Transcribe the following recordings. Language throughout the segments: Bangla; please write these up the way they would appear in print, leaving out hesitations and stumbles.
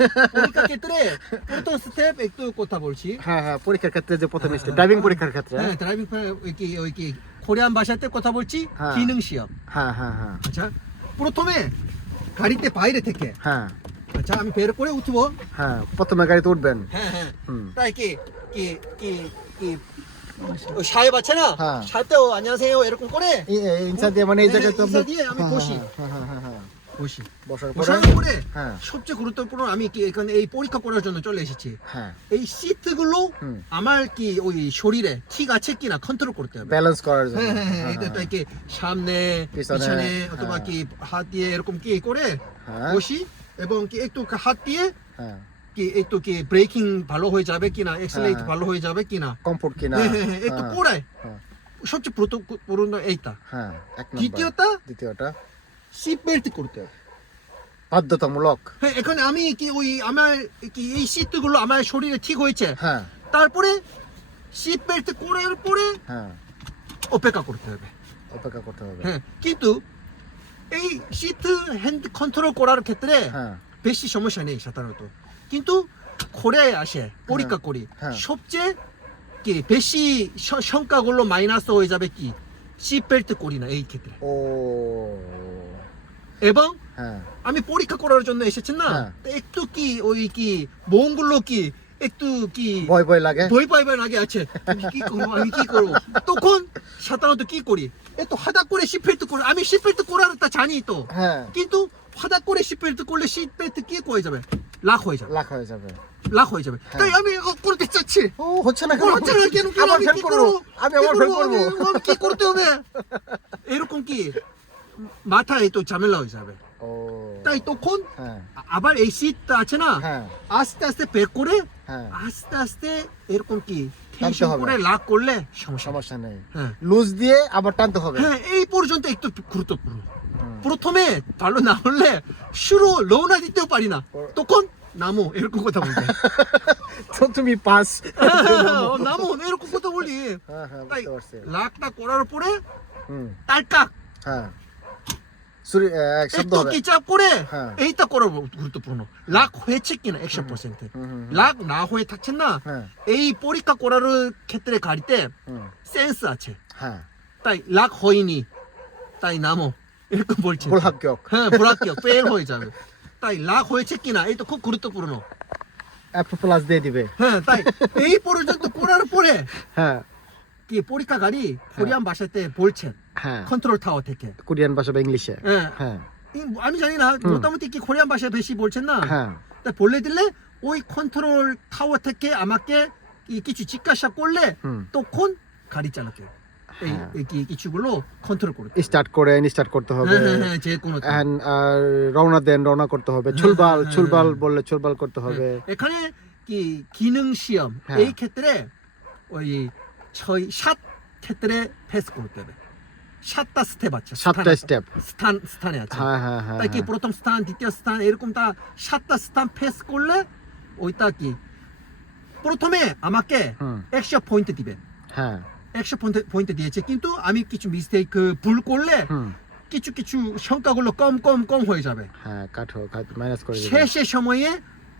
পরীক্ষার ক্ষেত্রে প্রথম স্টেপ একটু কথা বলছি। হ্যাঁ হ্যাঁ, পরীক্ষার ক্ষেত্রে যে প্রথম স্টেপ, ড্রাইভিং পরীক্ষার ক্ষেত্রে। হ্যাঁ, ড্রাইভিং ওই কি কোরিয়ান ভাষাতে কথা বলছি, হ্যাঁ। 기능 시험। হ্যাঁ হ্যাঁ হ্যাঁ আচ্ছা, প্রথমে গাড়িতে বাইরে থেকে, হ্যাঁ আচ্ছা আমি বের করে উঠবো। হ্যাঁ, প্রথমে গাড়িতে উঠবেন। হ্যাঁ হ্যাঁ, হুম। তাই কি কি কি কি সাহেব আছে না, হ্যাঁ। সাহেবও 안녕하세요 এরকম করে ইনসা দিয়ে মানে এই জায়গায় তো ইনসা দিয়ে আমি বসি। হ্যাঁ হ্যাঁ হ্যাঁ হ্যাঁ, বসি, বসার পরে বসার পরে হ্যাঁ সবচেয়ে গুরুত্বপূর্ণ, আমি কি এখানে এই পরীক্ষা করার জন্য চলে এসেছি। হ্যাঁ, এই সিটগুলো হুম। আমার কি ওই শরীরে ঠিক আছে কিনা কন্ট্রোল করতে হবে। ব্যালেন্স করার জন্য। হ্যাঁ হ্যাঁ হ্যাঁ, এটা তাই কি সামনে পিছনে, পিছনে অথবা হ্যাঁ। কি হাত দিয়ে এরকম কি করে হ্যাঁ বসি, এবং কি একটু হাত দিয়ে হ্যাঁ, কি একটু কি ব্রেকিং ভালো হয়ে যাবে কিনা, এক্সেলারেট হ্যাঁ। ভালো হয়ে যাবে কিনা, কমফোর্ট কিনা। হ্যাঁ হ্যাঁ হ্যাঁ, একটু হ্যাঁ, করে হ্যাঁ, সবচেয়ে গুরুত্বপূর্ণ এইটা। হ্যাঁ, এক নম্বর। দ্বিতীয়টা সিট বেল্ট করতে হবে। বাধ্যতামূলক। হ্যাঁ, এখানে আমি কি ওই আমার কি এই সিটগুলো আমার শরীরে ঠিক হয়েছে, হ্যাঁ তারপরে সিট বেল্ট করার পরে হ্যাঁ, অপেক্ষা করতে হবে। অপেক্ষা করতে হবে। হ্যাঁ, কিন্তু এই সিট হ্যান্ড কন্ট্রোল করার ক্ষেত্রে হ্যাঁ বেশি সমস্যা নেই সাধারণত, কিন্তু কোরিয়ায় আসে পরীক্ষা করি, হ্যাঁ। সবচেয়ে কি বেশি সংখ্যাগুলো মাইনাস হয়ে যাবে কি সিট বেল্ট করি না এই ক্ষেত্রে। ও এবং হ্যাঁ আমি পরীক্ষা করার জন্য এসেছি না, হ্যাঁ। তো একটু কি ওই কি বোনগুলো কি একটু কি ভয় ভয় লাগে। ভয় পাইবার আগে আছে, আমি কি করবো আমি কি করবো, তখন সাধারণত কি করি, এত হঠাৎ করে সিট বেল্ট করে, আমি সিট বেল্ট করার তা জানি তো, হ্যাঁ, কিন্তু হঠাৎ করে সিট বেল্ট করলে সিট বেল্ট কি হয়ে যাবে, লাখ হয়ে যাবে, লাখ হয়ে যাবে। লাখ হয়ে যাবে। হ্যাঁ। তাই আমি করতে চাচ্ছি, ও হচ্ছে না কেন? হচ্ছে না কেন, কেন আবার আমি ফেল কি করবো, করবো, আমি কি আবার ফেল করবো, করবো। আমি কি করতে হবে, এরকম কি মাথায় তো ঝামেলা হয়ে যাবে। ও তাই তখন হ্যাঁ আবার এই সিটটা আছে না, হ্যাঁ আস্তে আস্তে বের করে হ্যাঁ, আস্তে আস্তে এরকম কি টানতে টেনশন হবে। করে লাগ করলে সমস্যা। সমস্যা নেই। হ্যাঁ লুজ দিয়ে আবার টানতে হবে। হ্যাঁ, এই পর্যন্ত একটু গুরুত্বপূর্ণ। হুম। প্রথমে ভালো না হলে শুরু রওনা দিতেও পারি না, ও- তখন নামো এরকম কথা বলতে। তো তুমি পাস। নামো এরকম কথা বলি। হ্যাঁ হ্যাঁ, তাই বুঝতে পারছি। লাখটা করার পরে হুম টাকা হ্যাঁ, সুরি এক শব্দ একটু হবে। কি চাপ করে হ্যাঁ। এইটা করা গুরুত্বপূর্ণ। লাখ হয়েছে কিনা 100%, হুম, হুম, হুম। লাখ না হয়ে থাকছে না, হ্যাঁ এই পরীক্ষা করার ক্ষেত্রে গাড়িতে হুম, সেন্স আছে, হ্যাঁ, তাই লাখ হয়নি, তাই নামো এরকম বলছে। বুলহাক্যক। হ্যাঁ, বুড়াকে ফেল হয়ে যাবে, তাই লাখ হয়েছে কিনা এটা খুব গুরুত্বপূর্ণ। একটু প্লাস দিয়ে দিবে। হ্যাঁ, তাই এই পর্যন্ত করার পরে হ্যাঁ কি পরীক্ষা গাড়ি কোরিয়ান ভাষাতে বলছেন হ্যাঁ, কন্ট্রোল টাওয়ার থেকে। কোরিয়ান ভাষা বা ইংলিশে। হ্যাঁ, হ্যাঁ আমি জানি না, মোটামুটি কি কোরিয়ান ভাষায় বেশি বলছেন না, হ্যাঁ তাই বলে দিলে ওই কন্ট্রোল টাওয়ার থেকে আমাকে কিছু জিজ্ঞাসা করলে হুম। তখন গাড়ি চালাতে এই হ্যাঁ। এই কি কিছুগুলো কন্ট্রোল করতে। স্টার্ট করে ইনস্টার্ট করতে হবে। হ্যাঁ হ্যাঁ হ্যাঁ, যে কোনো And, রওনা দেন, রওনা করতে হবে। ছুলবাল হ্যাঁ, ছুলবাল হ্যাঁ। বললে ছুলবাল করতে হবে। এখানে কি 기능 시험 হ্যাঁ। এই ক্ষেত্রে ওই ছয় সাত ক্ষেত্রে ফেস করতে হবে, সাতটা স্টেপ আছে, সাতটা স্টেপ। স্থানে আছে। হ্যাঁ হ্যাঁ হ্যাঁ তাই কি হ্যাঁ। প্রথম স্থান দ্বিতীয় স্থান এরকমটা সাতটা স্থান ফেস করলে ওইটা কি প্রথমে আমাকে হুম। 100 পয়েন্ট দিবে, হ্যাঁ 100 পয়েন্ট দিয়েছে, কিন্তু আমি কিছু মিস্টেক ভুল করলে হুম। কিছু কিছু সংখ্যাগুলো কম কম কম হয়ে যাবে। হ্যাঁ মাইনাস করে দিবে। শেষের সময়ে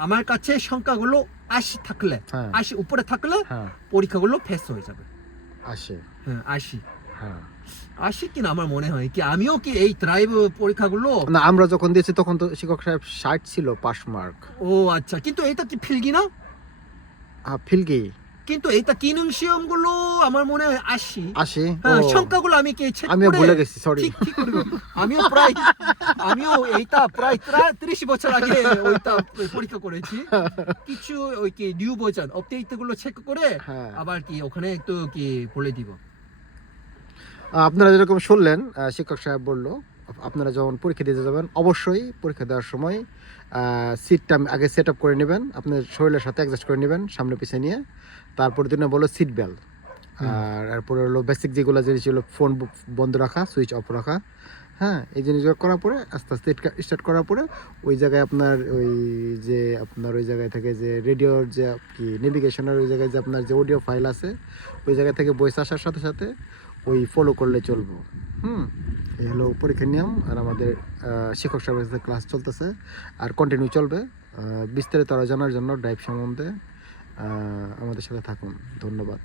আমার কাছে সংখ্যাগুলো 80 থাকলে, হ্যাঁ। 80 উপরে থাকলে হ্যাঁ পরীক্ষাগুলো ফেস হয়ে যাবে। আসে। হ্যাঁ, 80 হ্যাঁ, 80 কিনা আমার মনে হয় কি আমিও কি এই ড্রাইভ পরীক্ষাগুলো। না আমরা যখন দিয়েছি তখন তো শিক্ষক সাহেব 60 ছিল পাস মার্ক। ও আচ্ছা, কিন্তু এটা কি ফিলগি না, ফিলগি কিন্তু এইটা কিনুং সিয়ম গুলো আমার মনে হয় 80। আসে। হ্যাঁ, ও, সংখ্যাগুলো আমি কি চেক আমিও করে ভুলে গেছি, sorry। ঠিক করে দেবো। আমিও এইটা প্রায় 30 বছর আগে ওইটা পরীক্ষা করেছি। কিছু ওই কি নিউ ভার্সন আপডেট গুলো চেক করে হ্যাঁ। আবার কি ওখানে একটু কি বলে দিব। আপনারা যেরকম শুনলেন, শিক্ষক সাহেব বললো আপনারা যখন পরীক্ষা দিতে যাবেন অবশ্যই পরীক্ষা দেওয়ার সময় সিটটা আগে সেট আপ করে নেবেন, আপনার শরীরের সাথে অ্যাডজাস্ট করে নেবেন সামনে পিছিয়ে নিয়ে। তারপর দিনে বলো সিট বেল্ট, আর এরপরে হলো বেসিক যেগুলো জিনিস হলো ফোন বন্ধ রাখা, সুইচ অফ রাখা। হ্যাঁ, এই জিনিসগুলো করার পরে আস্তে আস্তে স্টার্ট করার পরে ওই জায়গায় আপনার ওই জায়গায় থেকে যে রেডিওর যে কি নেভিগেশনের ওই জায়গায় যে আপনার যে অডিও ফাইল আছে ওই জায়গা থেকে ভয়েস আসার সাথে সাথে ওই ফলো করলে চলবো। এই হলো পরীক্ষার নিয়ম। আর আমাদের শিক্ষক সাহেবের সাথে ক্লাস চলতেছে আর কন্টিনিউ চলবে। বিস্তারিত আরও জানার জন্য ড্রাইভ সম্বন্ধে আমাদের সাথে থাকুন। ধন্যবাদ।